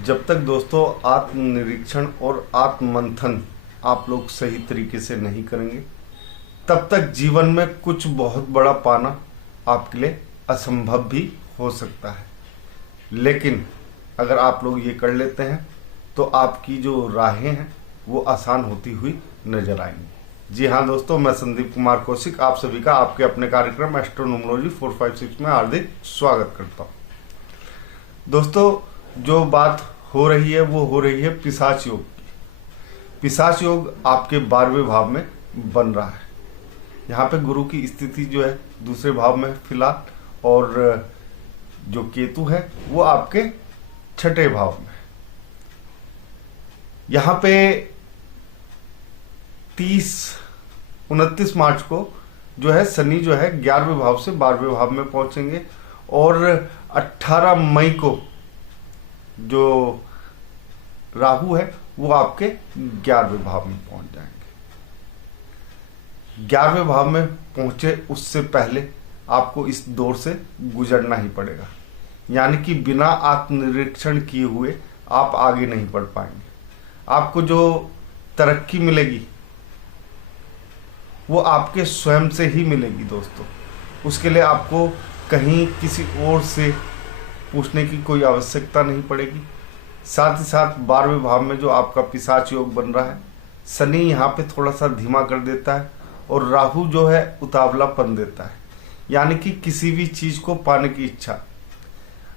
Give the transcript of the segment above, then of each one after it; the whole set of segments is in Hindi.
जब तक दोस्तों आत्मनिरीक्षण और आत्ममंथन आप लोग सही तरीके से नहीं करेंगे तब तक जीवन में कुछ बहुत बड़ा पाना आपके लिए असंभव भी हो सकता है। लेकिन अगर आप लोग ये कर लेते हैं तो आपकी जो राहें हैं वो आसान होती हुई नजर आएंगी। जी हाँ दोस्तों, मैं संदीप कुमार कौशिक आप सभी का आपके अपने कार्यक्रम एस्ट्रोनोमोलॉजी 456 में हार्दिक स्वागत करता हूँ। दोस्तों, जो बात हो रही है वो हो रही है पिशाच योग की। पिशाच योग आपके 12वें भाव में बन रहा है। यहाँ पे गुरु की स्थिति जो है दूसरे भाव में फिलहाल, और जो केतु है वो आपके 6ठे भाव में। यहाँ पे 29 मार्च को जो है शनि जो है 11वें भाव से 12वें भाव में पहुंचेंगे, और 18 मई को जो राहु है वो आपके 11वें भाव में पहुंच जाएंगे। 11वें भाव में पहुंचे उससे पहले आपको इस दौर से गुजरना ही पड़ेगा, यानी कि बिना आत्मनिरीक्षण किए हुए आप आगे नहीं बढ़ पाएंगे। आपको जो तरक्की मिलेगी वो आपके स्वयं से ही मिलेगी दोस्तों। उसके लिए आपको कहीं किसी और से पूछने की कोई आवश्यकता नहीं पड़ेगी। साथ ही साथ 12वें भाव में जो आपका पिशाच योग बन रहा है, शनि यहाँ पे थोड़ा सा धीमा कर देता है और राहु जो है उतावलापन देता है, यानी कि किसी भी चीज को पाने की इच्छा।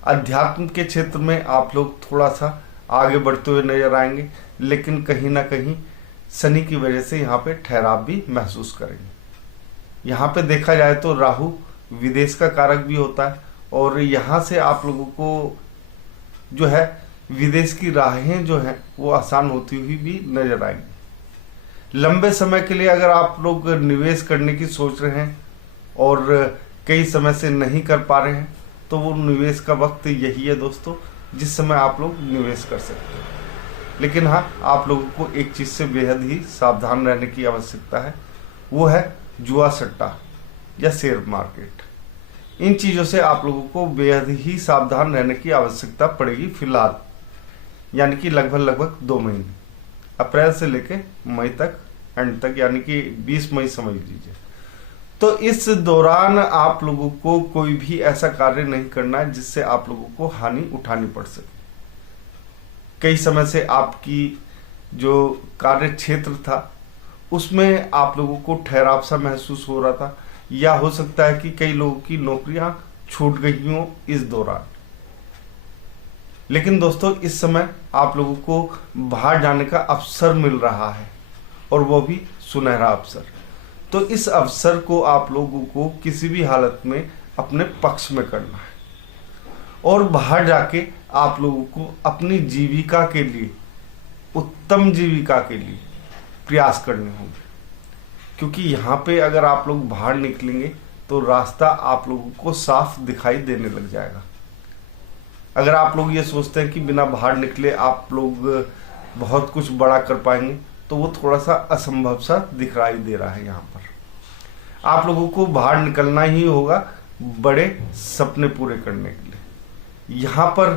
अध्यात्म के क्षेत्र में आप लोग थोड़ा सा आगे बढ़ते हुए नजर आएंगे, लेकिन कहीं ना कहीं शनि की वजह से यहाँ पे ठहराव भी महसूस करेंगे। यहाँ पे देखा जाए तो राहु विदेश का कारक भी होता है, और यहाँ से आप लोगों को जो है विदेश की राहें जो हैं वो आसान होती हुई भी नजर आएंगी। लंबे समय के लिए अगर आप लोग निवेश करने की सोच रहे हैं और कई समय से नहीं कर पा रहे हैं, तो वो निवेश का वक्त यही है दोस्तों जिस समय आप लोग निवेश कर सकते हैं। लेकिन हाँ, आप लोगों को एक चीज से बेहद ही सावधान रहने की आवश्यकता है, वो है जुआ सट्टा या शेयर मार्केट। इन चीजों से आप लोगों को बेहद ही सावधान रहने की आवश्यकता पड़ेगी फिलहाल, यानी कि लगभग 2 महीने, अप्रैल से लेके मई तक, एंड तक, यानी कि 20 मई समझ लीजिए। तो इस दौरान आप लोगों को कोई भी ऐसा कार्य नहीं करना है जिससे आप लोगों को हानि उठानी पड़ सके। कई समय से आपकी जो कार्य क्षेत्र था उसमें आप लोगों को ठहराव सा महसूस हो रहा था, या हो सकता है कि कई लोगों की नौकरियां छूट गई हों इस दौरान। लेकिन दोस्तों, इस समय आप लोगों को बाहर जाने का अवसर मिल रहा है, और वो भी सुनहरा अवसर। तो इस अवसर को आप लोगों को किसी भी हालत में अपने पक्ष में करना है, और बाहर जाके आप लोगों को अपनी जीविका के लिए, उत्तम जीविका के लिए प्रयास करने होंगे। क्योंकि यहाँ पे अगर आप लोग बाहर निकलेंगे तो रास्ता आप लोगों को साफ दिखाई देने लग जाएगा। अगर आप लोग ये सोचते हैं कि बिना बाहर निकले आप लोग बहुत कुछ बड़ा कर पाएंगे, तो वो थोड़ा सा असंभव सा दिखाई दे रहा है। यहाँ पर आप लोगों को बाहर निकलना ही होगा बड़े सपने पूरे करने के लिए। यहाँ पर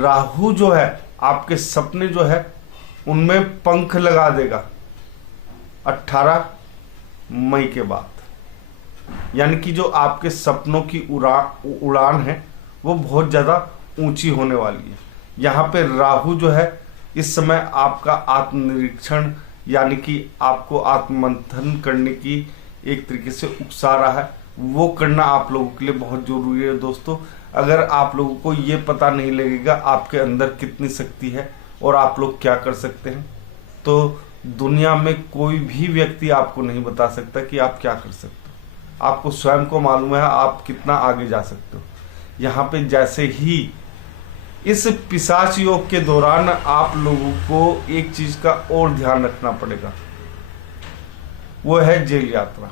राहु जो है आपके सपने जो है उनमें पंख लगा देगा 18 मई के बाद, यानी कि जो आपके सपनों की उड़ान है वो बहुत ज्यादा ऊंची होने वाली है। यहाँ पे राहु जो है इस समय आपका आत्मनिरीक्षण, यानी कि आपको आत्ममंथन करने की एक तरीके से उकसा रहा है। वो करना आप लोगों के लिए बहुत जरूरी है दोस्तों। अगर आप लोगों को ये पता नहीं लगेगा आपके अंदर कितनी शक्ति है और आप लोग क्या कर सकते हैं, तो दुनिया में कोई भी व्यक्ति आपको नहीं बता सकता कि आप क्या कर सकते हो। आपको स्वयं को मालूम है आप कितना आगे जा सकते हो। यहाँ पे जैसे ही इस पिशाच योग के दौरान आप लोगों को एक चीज का और ध्यान रखना पड़ेगा, वो है जेल यात्रा।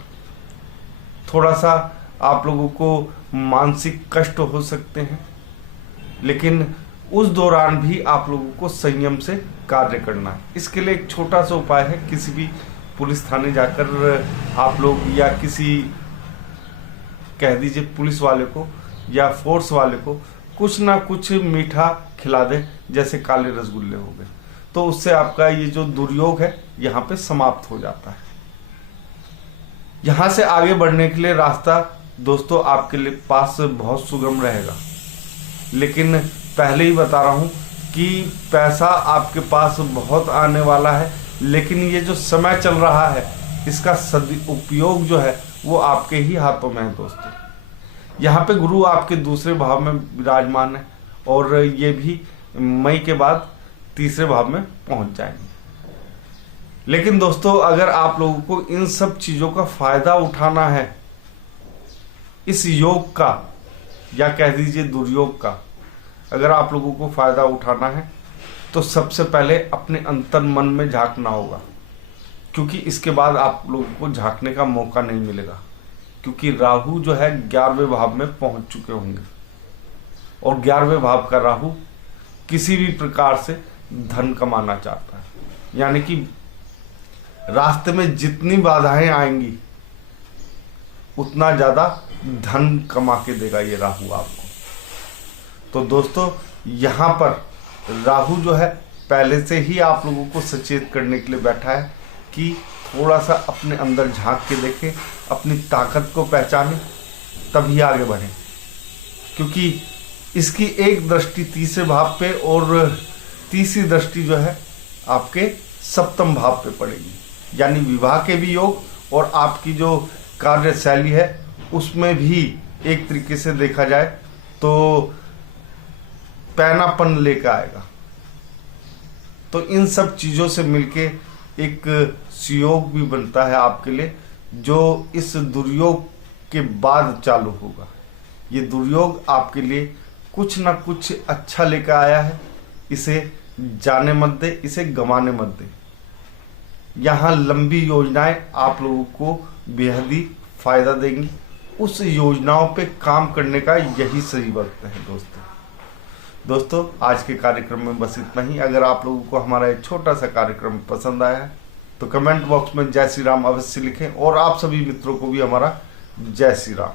थोड़ा सा आप लोगों को मानसिक कष्ट हो सकते हैं, लेकिन उस दौरान भी आप लोगों को संयम से कार्य करना है। इसके लिए एक छोटा सा उपाय है, किसी भी पुलिस थाने जाकर आप लोग, या किसी कह दीजिए पुलिस वाले को या फोर्स वाले को कुछ ना कुछ मीठा खिला दें, जैसे काले रसगुल्ले हो गए। तो उससे आपका ये जो दुर्योग है यहाँ पे समाप्त हो जाता है। यहाँ से आगे बढ़ने के लिए रास्ता दोस्तों आपके लिए पास बहुत सुगम रहेगा, लेकिन पहले ही बता रहा हूँ कि पैसा आपके पास बहुत आने वाला है, लेकिन ये जो समय चल रहा है इसका सदुपयोग जो है वो आपके ही हाथों में है दोस्तों। यहाँ पे गुरु आपके दूसरे भाव में विराजमान है और ये भी मई के बाद तीसरे भाव में पहुंच जाएंगे। लेकिन दोस्तों अगर आप लोगों को इन सब चीजों का फायदा उठाना है, इस योग का या कह दीजिए दुर्योग का अगर आप लोगों को फायदा उठाना है, तो सबसे पहले अपने अंतर मन में झांकना होगा, क्योंकि इसके बाद आप लोगों को झांकने का मौका नहीं मिलेगा, क्योंकि राहु जो है 11वें भाव में पहुंच चुके होंगे और 11वें भाव का राहु किसी भी प्रकार से धन कमाना चाहता है। यानी कि रास्ते में जितनी बाधाएं आएंगी उतना ज्यादा धन कमा के देगा ये राहु आपको। तो दोस्तों यहाँ पर राहु जो है पहले से ही आप लोगों को सचेत करने के लिए बैठा है कि थोड़ा सा अपने अंदर झांक के देखें, अपनी ताकत को पहचानें, तभी आगे बढ़ें। क्योंकि इसकी एक दृष्टि तीसरे भाव पे और तीसरी दृष्टि जो है आपके सप्तम भाव पे पड़ेगी, यानी विवाह के भी योग और आपकी जो कार्यशैली है उसमें भी एक तरीके से देखा जाए तो पैनापन लेकर आएगा। तो इन सब चीजों से मिलके एक सुयोग भी बनता है आपके लिए, जो इस दुर्योग के बाद चालू होगा। ये दुर्योग आपके लिए कुछ ना कुछ अच्छा लेकर आया है, इसे जाने मत दे, इसे गंवाने मत दे। यहाँ लंबी योजनाएं आप लोगों को बेहद ही फायदा देंगी, उस योजनाओं पे काम करने का यही सही वक्त है दोस्तों आज के कार्यक्रम में बस इतना ही। अगर आप लोगों को हमारा एक छोटा सा कार्यक्रम पसंद आया है तो कमेंट बॉक्स में जय श्री राम अवश्य लिखें और आप सभी मित्रों को भी हमारा जय श्री राम।